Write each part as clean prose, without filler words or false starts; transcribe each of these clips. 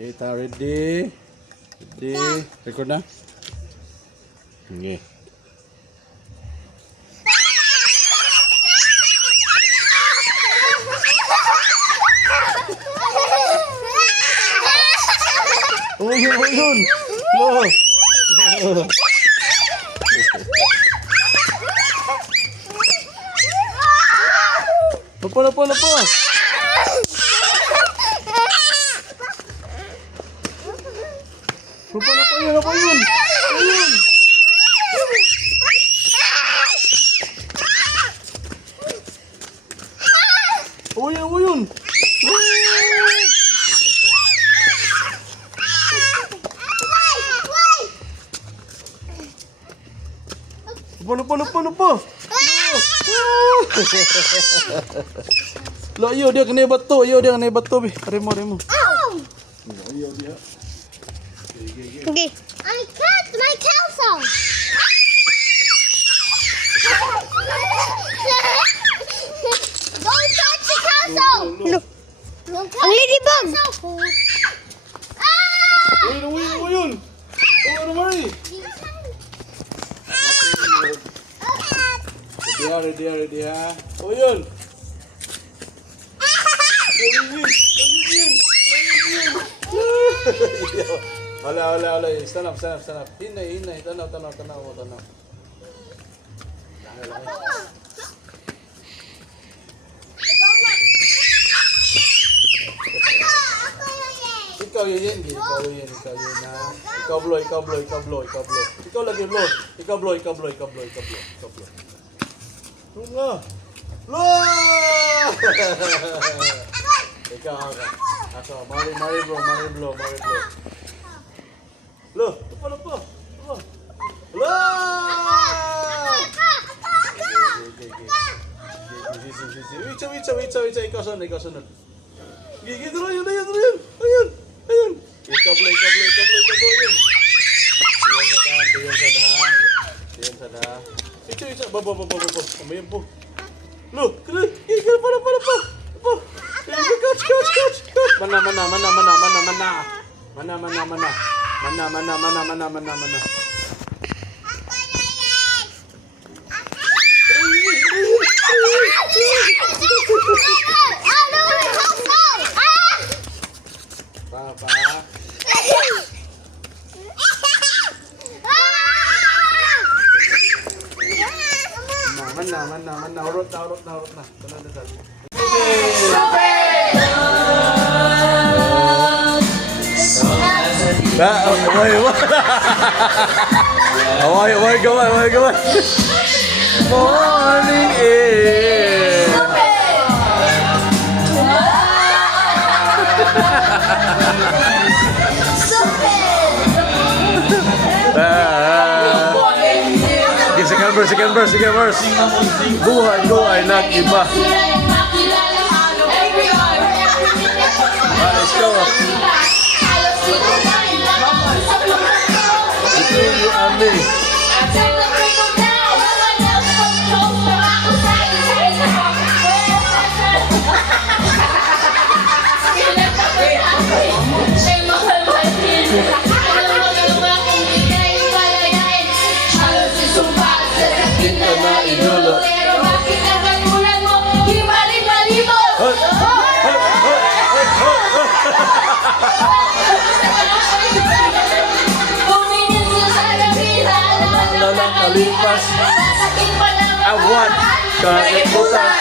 Okay, ready? Ready? Record na? Okay. Oh, yun! Lo! Lapo! Lapo yun! Ayun! Oh, yun! Lupa. Lo, iyo dia kena batu, be. Remo. Iyo dia. Okay. I cut my castle. Don't touch the castle. Look. A ladybug. Uyun. Oh, mari. Ready ha. Uyun. Hala. Stand up. Hinay. Tanaw. Ikaw yun na. Ikaw blow. Ikaw lagi blow. Ikaw blow. Tunga. Blow! Ikaw. Ako, mari blow. Blow, lupa. Blow! Wait, ikaw sunod. Gigi, ayun. Ayun. Ikaw blow, ayun. Tiyan sada. Wait, baba. Umayan po. Lo, kena, para. Catch. Mana. Papa. Mana. Urut na. Tenang. Why, gaman. Morning air. Second verse. Buhay nag-iba. Let's go. Between you and me. Kalipas awat kaliputan.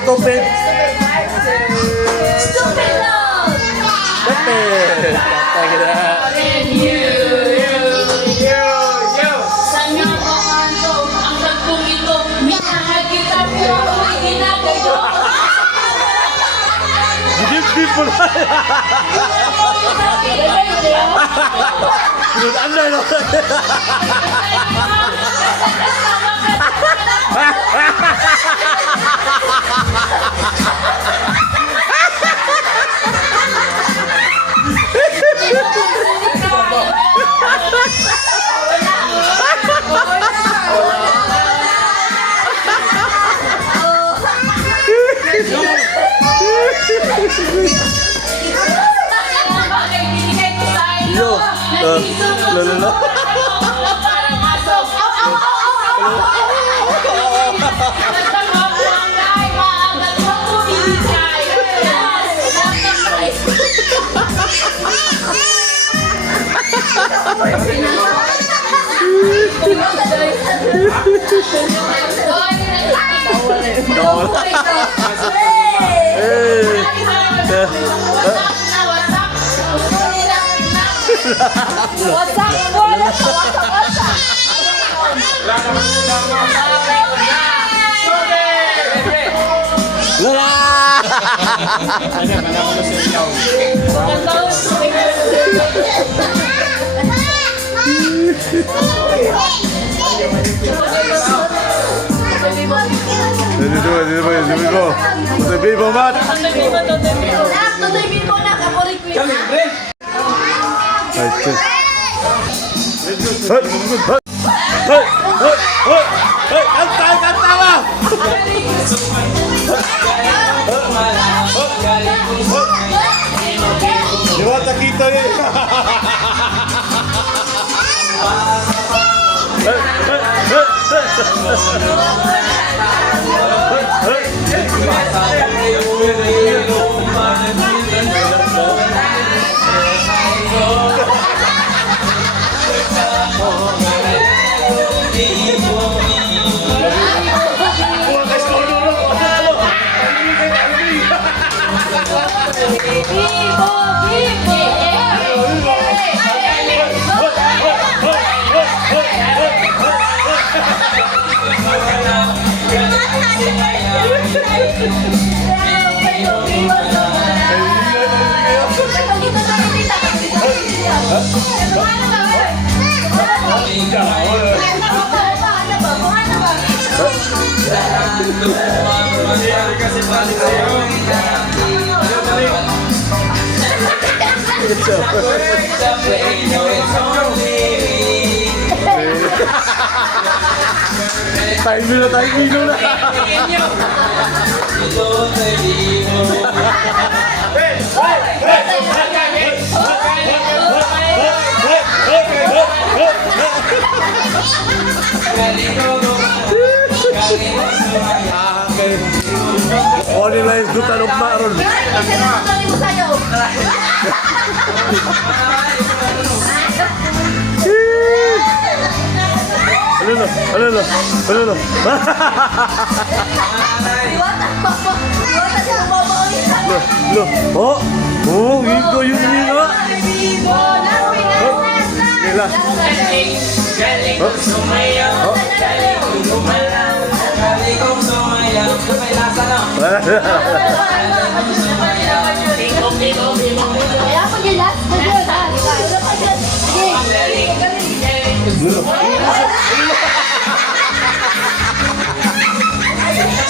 Atope. Kata kita. Sanya panganto ang tagpong ito, minahal kita pero ako'y ginagayo. Dip pula. Sudah anda loh. bagay binigay ko sa inyo. Yo. Nagsisunod-sunod Lala. kayo parang aso. Nagpapapangay, maangat mo bumibigay. Dito mo. Sabi mo, Matt. Ay, shit. Hey! Hey! Hey! Hey! Hey! Kanta ka! Di ba nakita niya? Timing na. Only lines do tanong maron. Ano? Oh, ito yun nga. Nila.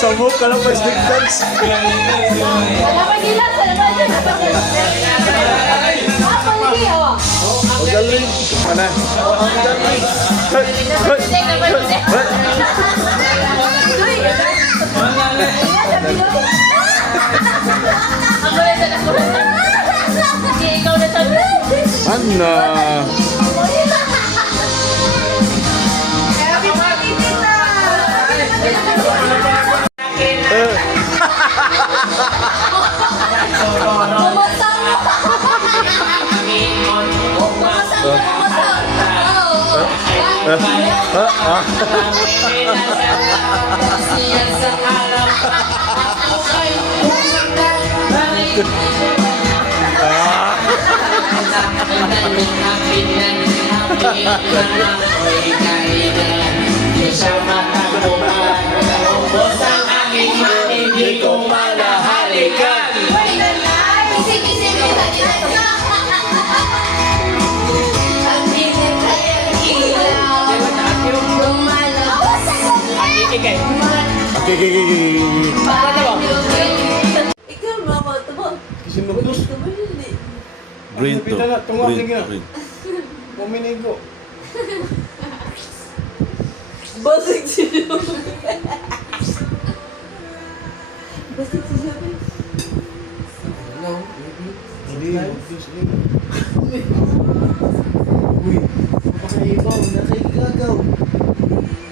Sabok ka lang pa stick dance. Magaling. Mana? Anna. Sa mata ko ubos ang aking hindi ko malahalikan. Ikaw, mama, ito ba? Sinubos. Ito ba hindi? Green to. Green. Puminigo. Basig siya. Basig siya. Uy, pakaibaw, nasa igagaw.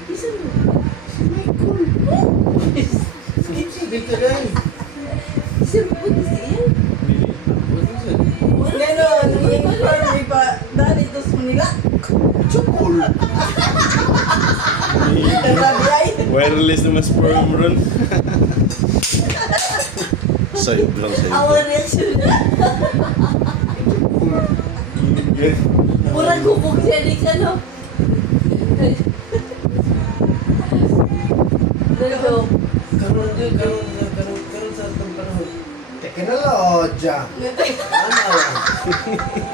Isa mo. Si Michael. Dito rin. Isa mo po siya. Ganon, yung farm pa, dali to sa Manila. Chukol. Kagabi ay. Wireless naman sperm run. Sa'yo lang sa'yo. Our reaction. Murag hubog siya ni ano. Nalo. Karon sa itong panahon. Teknolodya. Ano?